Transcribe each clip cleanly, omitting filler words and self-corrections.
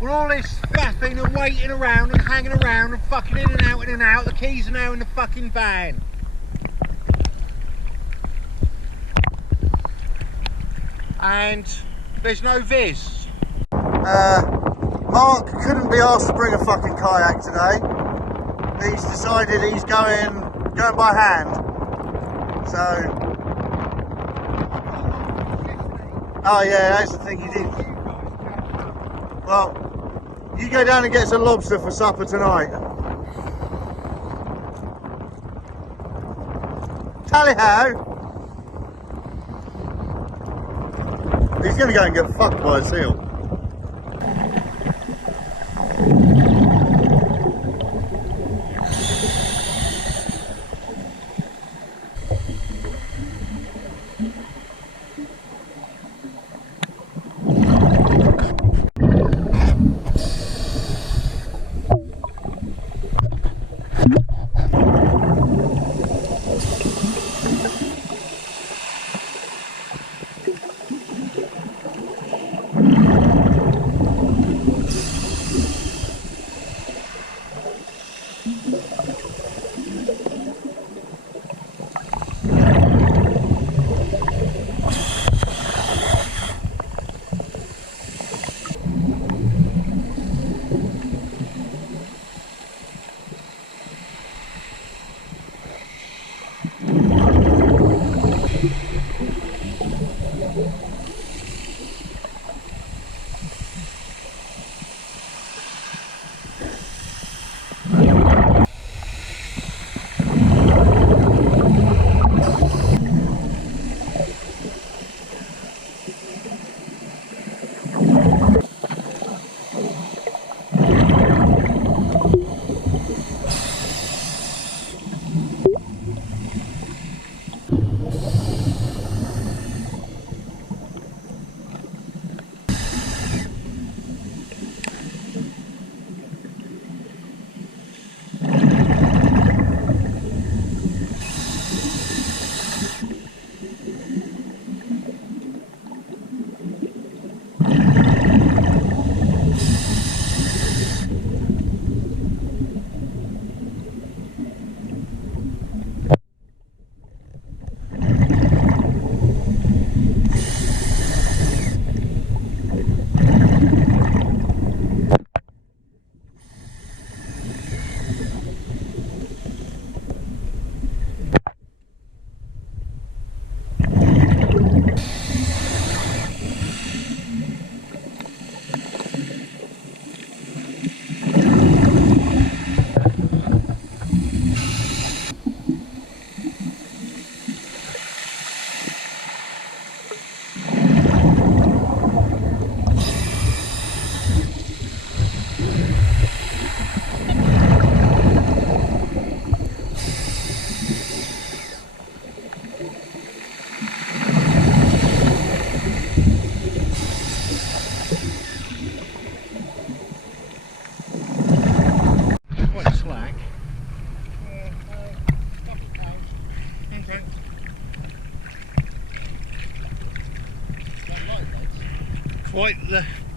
With all this faffing and waiting around and hanging around and fucking in and out, the keys are now in the fucking van. And there's no viz. Mark couldn't be asked to bring a fucking kayak today. He's decided he's going by hand. So, oh yeah, that's the thing he did. Well, you go down and get some lobster for supper tonight. Tally ho! He's going to go and get fucked by a seal.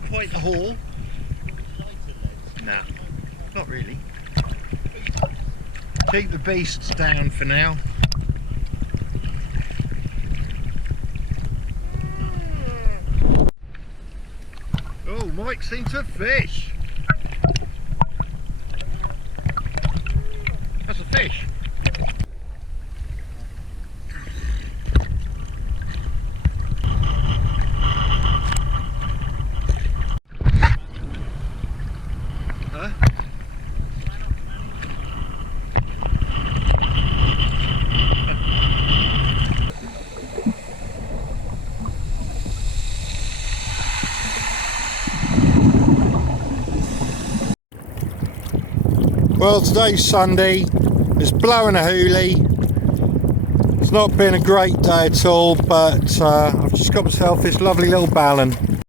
Quite the haul. Nah, not really. Keep the beasts down for now. Oh, Mike seems to fish. That's a fish. Well, today's Sunday, it's blowing a hoolie. It's not been a great day at all, but I've just got myself this lovely little ballan.